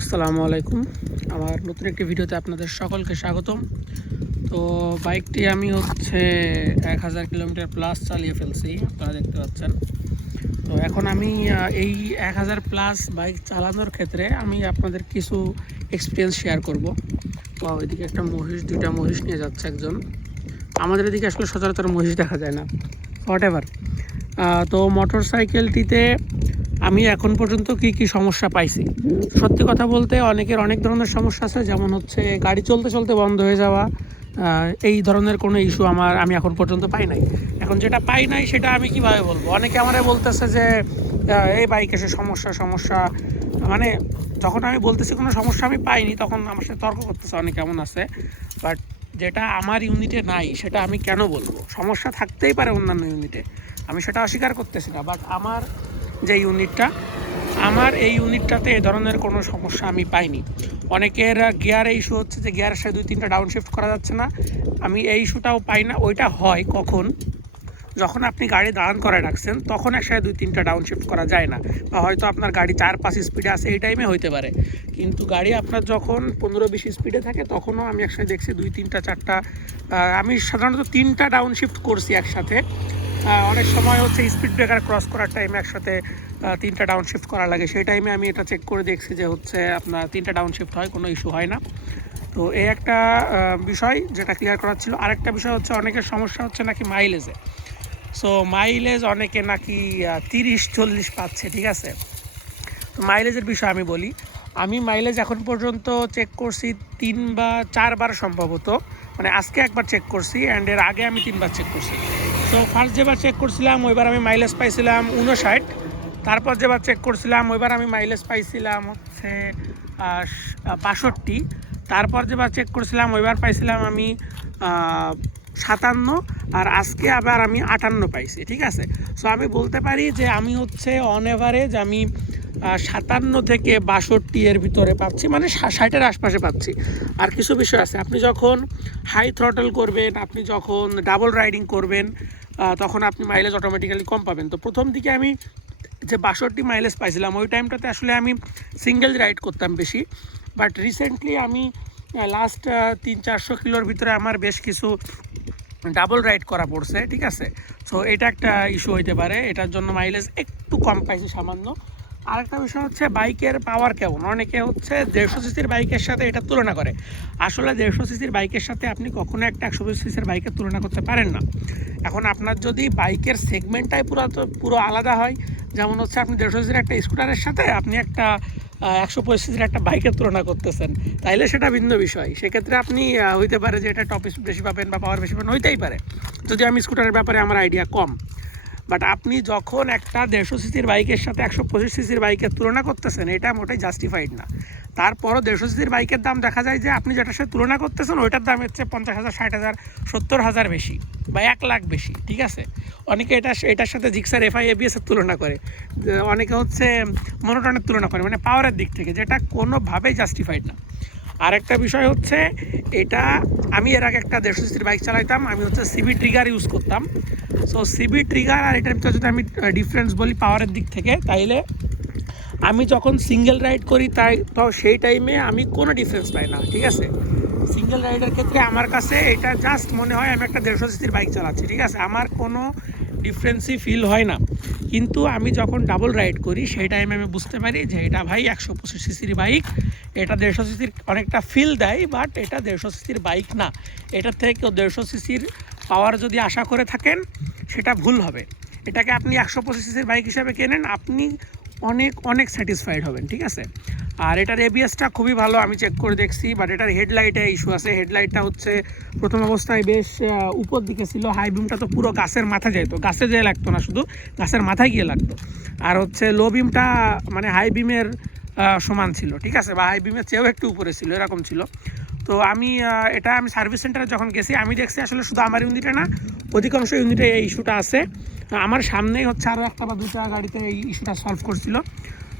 আসসালামু আলাইকুম। আমার নতুন একটি ভিডিওতে আপনাদের সকলকে স্বাগতম। তো বাইকটি আমি হচ্ছে এক হাজার কিলোমিটার প্লাস চালিয়ে ফেলছি, আপনারা দেখতে পাচ্ছেন। তো এখন আমি এই এক হাজার প্লাস বাইক চালানোর ক্ষেত্রে আমি আপনাদের কিছু এক্সপিরিয়েন্স শেয়ার করব। তো ওইদিকে একটা মহিষ, দুইটা মহিষ নিয়ে যাচ্ছে একজন। আমাদের এদিকে আসলে সচরাচর মহিষ দেখা যায় না। হোয়াট তো মোটর সাইকেলটিতে আমি এখন পর্যন্ত কি কি সমস্যা পাইছি? সত্যি কথা বলতে অনেকের অনেক ধরনের সমস্যা আছে, যেমন হচ্ছে গাড়ি চলতে চলতে বন্ধ হয়ে যাওয়া এই ধরনের কোনো ইস্যু আমার, আমি এখন পর্যন্ত পাই নাই। এখন যেটা পাই নাই সেটা আমি কীভাবে বলব? অনেকে আমারে বলতেছে যে এই বাইক এসে সমস্যা সমস্যা মানে যখন আমি বলতেছি কোনো সমস্যা আমি পাইনি, তখন আমার সাথে তর্ক করতেছে অনেক, এমন আছে। বাট যেটা আমার ইউনিটে নাই, সেটা আমি কেন বলব? সমস্যা থাকতেই পারে অন্যান্য ইউনিটে আমি সেটা অস্বীকার করতেছি না বাট আমার যে ইউনিটটা আমার এই ইউনিটটাতে এ ধরনের কোনো সমস্যা আমি পাইনি। অনেকের গিয়ারে ইস্যু হচ্ছে যে গিয়ারের সাথে দুই, তিনটা ডাউন শিফট করা যাচ্ছে না। আমি এই ইস্যুটাও পাই না, ওইটা হয় কখন? যখন আপনি গাড়ি দাঁড়ান করে রাখছেন, তখন একসাথে দুই, তিনটা ডাউন শিফট করা যায় না। বা হয়তো আপনার গাড়ি চার পাঁচ স্পিডে আছে, এই টাইমে হইতে পারে। কিন্তু গাড়ি আপনার যখন পনেরো, বিশ স্পিডে থাকে, তখনও আমি একসাথে দেখছি দুই, তিনটা, চারটা আমি সাধারণত তিনটা ডাউন শিফট করছি একসাথে। অনেক সময় হচ্ছে স্পিড ব্রেকার ক্রস করার টাইমে একসাথে তিনটা ডাউন শিফট করা লাগে। সেই টাইমে আমি এটা চেক করে দেখছি যে হচ্ছে আপনার তিনটা ডাউন শিফট হয়, কোনো ইস্যু হয় না। তো এই একটা বিষয় যেটা ক্লিয়ার করার ছিল। আরেকটা বিষয় হচ্ছে অনেকের সমস্যা হচ্ছে নাকি মাইলেজে সো মাইলেজ অনেকে নাকি তিরিশ, চল্লিশ পাচ্ছে, ঠিক আছে? তো মাইলেজের বিষয় আমি বলি। আমি মাইলেজ এখন পর্যন্ত চেক করছি তিন বা চারবার সম্ভবত। মানে আজকে একবার চেক করছি অ্যান্ড এর আগে আমি তিনবার চেক করছি। সো ফার্স্ট যেবার চেক করছিলাম, ওইবার আমি মাইলেজ পাইছিলাম উনষাট তারপর যেবার চেক করছিলাম, ওইবার আমি মাইলেজ পাইছিলাম হচ্ছে বাষট্টি। তারপর যেবার চেক করছিলাম, ওইবার পাইছিলাম আমি সাতান্ন। আর আজকে আবার আমি আটান্ন পাইছি, ঠিক আছে? সো আমি বলতে পারি যে আমি হচ্ছে অন এভারেজ আমি সাতান্ন থেকে বাষট্টি এর ভিতরে পাচ্ছি মানে ষাটের আশপাশে পাচ্ছি। আর কিছু বিষয় আছে, আপনি যখন হাই থ্রটল করবেন, আপনি যখন ডাবল রাইডিং করবেন তখন আপনি মাইলেজ অটোমেটিক্যালি কম পাবেন। তো প্রথম দিকে আমি যে বাষট্টি মাইলেজ পাইছিলাম, ওই টাইমটাতে আসলে আমি সিঙ্গেল রাইড করতাম বেশি। বাট রিসেন্টলি আমি লাস্ট তিন চারশো কিলোর ভিতরে আমার বেশ কিছু ডাবল রাইড করা পড়ছে, ঠিক আছে? সো এটা একটা ইস্যু হইতে পারে। এটার জন্য মাইলেজ একটু কম পাইছি সামান্য। আরেকটা বিষয় হচ্ছে বাইকের পাওয়ার কেমন? অনেকে হচ্ছে দেড়শো সিসির বাইকের সাথে এটা তুলনা করে। আসলে দেড়শো সিসির বাইকের সাথে আপনি কখনো একটা একশো বিশ সিসির বাইকের তুলনা করতে পারেন না। এখন আপনার যদি বাইকের সেগমেন্টটাই পুরো পুরো আলাদা হয়, যেমন হচ্ছে আপনি দেড়শো সিসির একটা স্কুটারের সাথে আপনি একটা একশো পঁচিশের একটা বাইকের তুলনা করতেছেন, তাইলে সেটা ভিন্ন বিষয়। সেক্ষেত্রে আপনি হইতে পারে যে এটা টপ স্পিড বেশি পাবেন বা পাওয়ার বেশি পাবেন, হইতেই পারে। যদি আমি স্কুটারের ব্যাপারে আমার আইডিয়া কম বাট আপনি যখন একটা দেড়শো সিসির বাইকের সাথে একশো পঁচিশ সিসির বাইকের তুলনা করতেছেন, এটা মোটেই জাস্টিফাইড না। তারপরও দেড়শো সিসির বাইকের দাম দেখা যায় যে, আপনি যেটার সাথে তুলনা করতেছেন, ওইটার দাম হচ্ছে পঞ্চাশ হাজার, ষাট হাজার, সত্তর হাজার বেশি বা এক লাখ বেশি, ঠিক আছে? অনেকে এটা, এটার সাথে জিক্সার, এফআই এবিএসের তুলনা করে। অনেকে হচ্ছে মনোটনের তুলনা করে মানে পাওয়ারের দিক থেকে, যেটা কোনোভাবেই জাস্টিফাইড না। আরেকটা বিষয় হচ্ছে, এটা আমি এর আগে একটা দেড়শো সিসির বাইক চালাইতাম, আমি হচ্ছে সিবি ট্রিগার ইউজ করতাম। সো সিবি ট্রিগার আর এটার ভিতরে যদি আমি ডিফারেন্স বলি পাওয়ারের দিক থেকে, তাইলে আমি যখন সিঙ্গেল রাইড করি, তাই তো সেই টাইমে আমি কোনো ডিফারেন্স পাই না, ঠিক আছে? সিঙ্গেল রাইডের ক্ষেত্রে আমার কাছে এটা জাস্ট মনে হয় আমি একটা দেড়শো সিসির বাইক চালাচ্ছি, ঠিক আছে? আমার কোনো ডিফারেন্সই ফিল হয় না। কিন্তু আমি যখন ডাবল রাইড করি, সেই টাইমে আমি বুঝতে পারি যে এটা ভাই একশো পঁচিশ সিসির বাইক এটা দেড়শো সিসির অনেকটা ফিল দেয় বাট এটা দেড়শো সিসির বাইক না। এটার থেকে কেউ দেড়শো সিসির পাওয়ার যদি আশা করে থাকেন, সেটা ভুল হবে। এটাকে আপনি একশো পঁচিশ সিসির বাইক হিসাবে কেনেন, আপনি অনেক অনেক স্যাটিসফাইড হবেন, ঠিক আছে? আর এটার এবিএসটা খুবই ভালো, আমি চেক করে দেখছি বাট এটার হেডলাইটে ইস্যু আছে। হেডলাইটটা হচ্ছে প্রথম অবস্থায় বেশ উপর দিকে ছিল হাই বিমটা তো পুরো গাছের মাথা যেত গাছে যেয়ে লাগতো না শুধু, গাছের মাথায় গিয়ে লাগতো। আর হচ্ছে লো বিমটা মানে হাই বিমের সমান ছিল, ঠিক আছে? বা হাই বিমের চেয়েও একটু উপরে ছিল, এরকম ছিল। তো আমি এটা আমি সার্ভিস সেন্টারে যখন গেছি, আমি দেখছি আসলে শুধু আমার ইউনিটে না, অধিকাংশ ইউনিটে এই ইস্যুটা আছে। আমার সামনেই হচ্ছে আরও একটা বা দুটা গাড়িতে এই ইস্যুটা সলভ করছিল।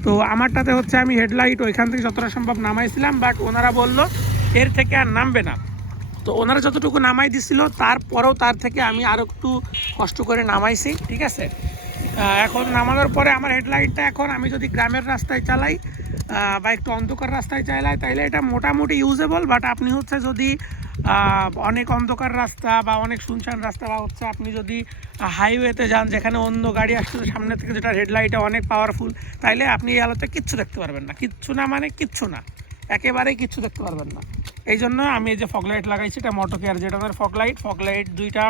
তো আমারটাতে হচ্ছে আমি হেডলাইট ওইখান থেকে যতটা সম্ভব নামাইছিলাম বাট ওনারা বলল, এর থেকে আর নামবে না। তো ওনারা যতটুকু নামাই দিছিল, তারপরেও তার থেকে আমি আরও একটু কষ্ট করে নামাইছি, ঠিক আছে? এখন নামানোর পরে আমার হেডলাইটটা এখন আমি যদি গ্রামের রাস্তায় চালাই বা একটু অন্ধকার রাস্তায় চাইলে তাইলে এটা মোটামুটি ইউজেবল বাট আপনি হচ্ছে যদি অনেক অন্ধকার রাস্তা বা অনেক শুনশান রাস্তা বা হচ্ছে আপনি যদি হাইওয়েতে যান, যেখানে অন্য গাড়ি আসছে সামনে থেকে যেটা হেডলাইটে অনেক পাওয়ারফুল তাইলে আপনি এই আলোতে কিচ্ছু দেখতে পারবেন না। কিচ্ছু না মানে কিচ্ছু না। একেবারেই কিচ্ছু দেখতে পারবেন না। এই জন্য আমি এই যে ফগ লাইট লাগাইছি, এটা মোটো কেয়ার যেটা আমার ফগ লাইট ফগ লাইট দুইটা,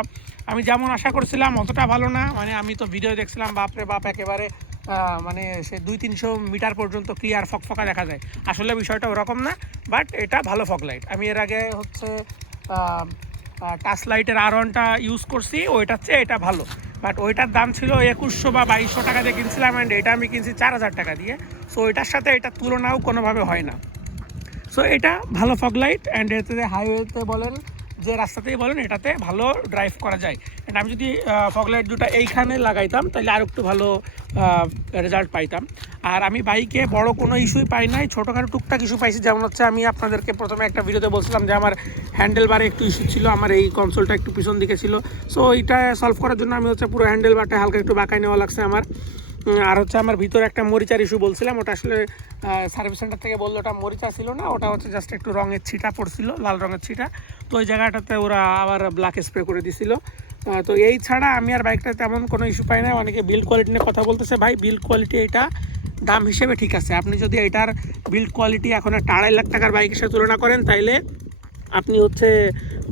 আমি যেমন আশা করছিলাম, অতটা ভালো না। মানে আমি তো ভিডিও দেখছিলাম, বাপরে বাপ, একেবারে মানে সে দুই তিনশো মিটার পর্যন্ত ক্লিয়ার ফকফকা দেখা যায়। আসলে বিষয়টা ওরকম না বাট এটা ভালো ফক লাইট আমি এর আগে হচ্ছে টাচ লাইটের আর ওয়ানটা ইউজ করছি, ওইটার চেয়ে এটা ভালো। বাট ওইটার দাম ছিল একুশশো বা বাইশশো টাকা দিয়ে কিনছিলাম অ্যান্ড এটা আমি কিনছি চার হাজার টাকা দিয়ে। সো এটার সাথে এটার তুলনাও কোনোভাবে হয় না। সো এটা ভালো ফগ লাইট অ্যান্ড এতে হাইওয়েতে বলেন যে রাস্তাতেই বলেন এটাতে ভালো ড্রাইভ করা যায়। অ্যান্ড আমি যদি ফগ দুটা এইখানে লাগাইতাম, তাহলে আর একটু ভালো রেজাল্ট পাইতাম। আর আমি বাইকে বড় কোনো ইস্যুই পাই নাই, ছোটোখাটো টুকটাক ইস্যু পাইছি। যেমন হচ্ছে আমি আপনাদেরকে প্রথমে একটা ভিডিওতে বলছিলাম যে আমার হ্যান্ডেল বারে একটু ইস্যু ছিল, আমার এই কনসোলটা একটু পিছন দিকে ছিল। সো এইটা সলভ করার জন্য আমি হচ্ছে পুরো হ্যান্ডেল বারটা হালকা একটু বাঁকাই নেওয়া লাগছে আমার। আর হচ্ছে আমার ভিতরে একটা মরিচার ইস্যু বলছিলাম, ওটা আসলে সার্ভিস সেন্টার থেকে বলল ওটা মরিচা ছিল না, ওটা হচ্ছে জাস্ট একটু রঙের ছিটা পড়ছিল, লাল রঙের ছিটা। তো ওই জায়গাটাতে ওরা আবার ব্ল্যাক স্প্রে করে দিছিল। তো এই ছাড়া আমি আর বাইকটা তেমন কোনো ইস্যু পাই না অনেকে বিল্ড কোয়ালিটি নিয়ে কথা বলতেছে, ভাই বিল্ড কোয়ালিটি এটা দাম হিসেবে ঠিক আছে, আপনি যদি এটার বিল্ড কোয়ালিটি এখন একটা আড়াই লাখ টাকার বাইকের সাথে তুলনা করেন, তাইলে আপনি হচ্ছে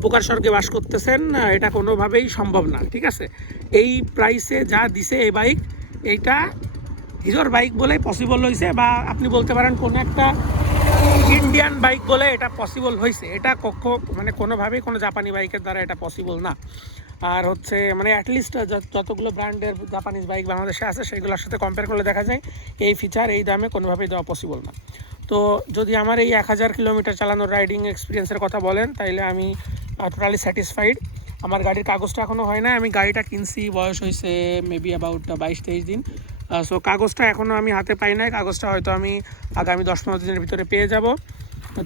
পোকার স্বর্গে বাস করতেছেন এটা কোনোভাবেই সম্ভব না, ঠিক আছে? এই প্রাইসে যা দিছে এই বাইক এইটা হিরোর বাইক বলে পসিবল হয়েছে বা আপনি বলতে পারেন কোনো একটা ইন্ডিয়ান বাইক বলে এটা পসিবল হয়েছে এটা কক্ষ মানে কোনোভাবেই কোনো জাপানি বাইকের দ্বারা এটা পসিবল না। আর হচ্ছে মানে অ্যাটলিস্ট যতগুলো ব্র্যান্ডের জাপানিজ বাইক বাংলাদেশে আছে, সেগুলোর সাথে কম্পেয়ার করলে দেখা যায় এই ফিচার এই দামে কোনোভাবেই দেওয়া পসিবল না। তো যদি আমার এই এক হাজার কিলোমিটার চালানোর রাইডিং এক্সপিরিয়েন্সের কথা বলেন, তাইলে আমি টোটালি স্যাটিসফাইড আমার গাড়ির কাগজটা এখনও হয় না আমি গাড়িটা কিনছি, বয়স হয়েছে মেবি অ্যাবাউট বাইশ তেইশ দিন। সো কাগজটা এখনও আমি হাতে পাই নাই। কাগজটা হয়তো আমি আগামী দশ পনেরো দিনের ভিতরে পেয়ে যাব।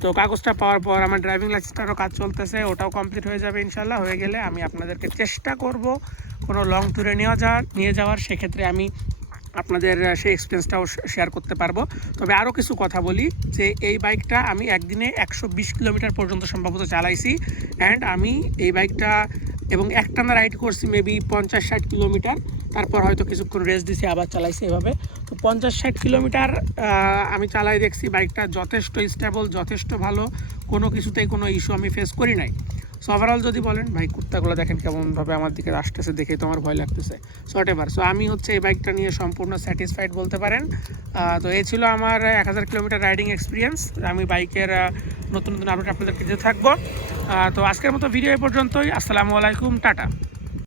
তো কাগজটা পাওয়ার পর আমার ড্রাইভিং লাইসেন্সটারও কাজ চলতেছে, ওটাও কমপ্লিট হয়ে যাবে ইনশাল্লাহ হয়ে গেলে আমি আপনাদেরকে চেষ্টা করব কোনো লং ট্যুরে নেওয়া যাওয়ার, নিয়ে যাওয়ার। সেক্ষেত্রে আমি আপনাদের সেই এক্সপিরিয়েন্সটাও শেয়ার করতে পারব। তবে আরও কিছু কথা বলি, যে এই বাইকটা আমি একদিনে একশো বিশ কিলোমিটার পর্যন্ত সম্ভবত চালাইছি। অ্যান্ড আমি এই বাইকটা এবং একটানা রাইড করছি মেবি পঞ্চাশ ষাট কিলোমিটার। তারপর হয়তো কিছুক্ষণ রেস্ট দিছি, আবার চালাইছি এভাবে। তো পঞ্চাশ ষাট কিলোমিটার আমি চালাই দেখছি বাইকটা যথেষ্ট স্টেবল যথেষ্ট ভালো। কোনো কিছুতেই কোনো ইস্যু আমি ফেস করি নাই। সো ওভারঅল যদি বলেন, ভাই, কুর্তাগুলো দেখেন কেমনভাবে আমার দিকে আসতেছে দেখে তো আমার ভয় লাগতেছে। সো এভার সো আমি হচ্ছে এই বাইকটা নিয়ে সম্পূর্ণ স্যাটিসফাইড বলতে পারেন। তো এই ছিল আমার এক হাজার কিলোমিটার রাইডিং এক্সপিরিয়েন্স আমি বাইকের নতুন নতুন আপডেট আপনাদেরকে দিতে থাকব। তো আজকের মতো ভিডিও এ পর্যন্তই। আসসালামু আলাইকুম, টাটা।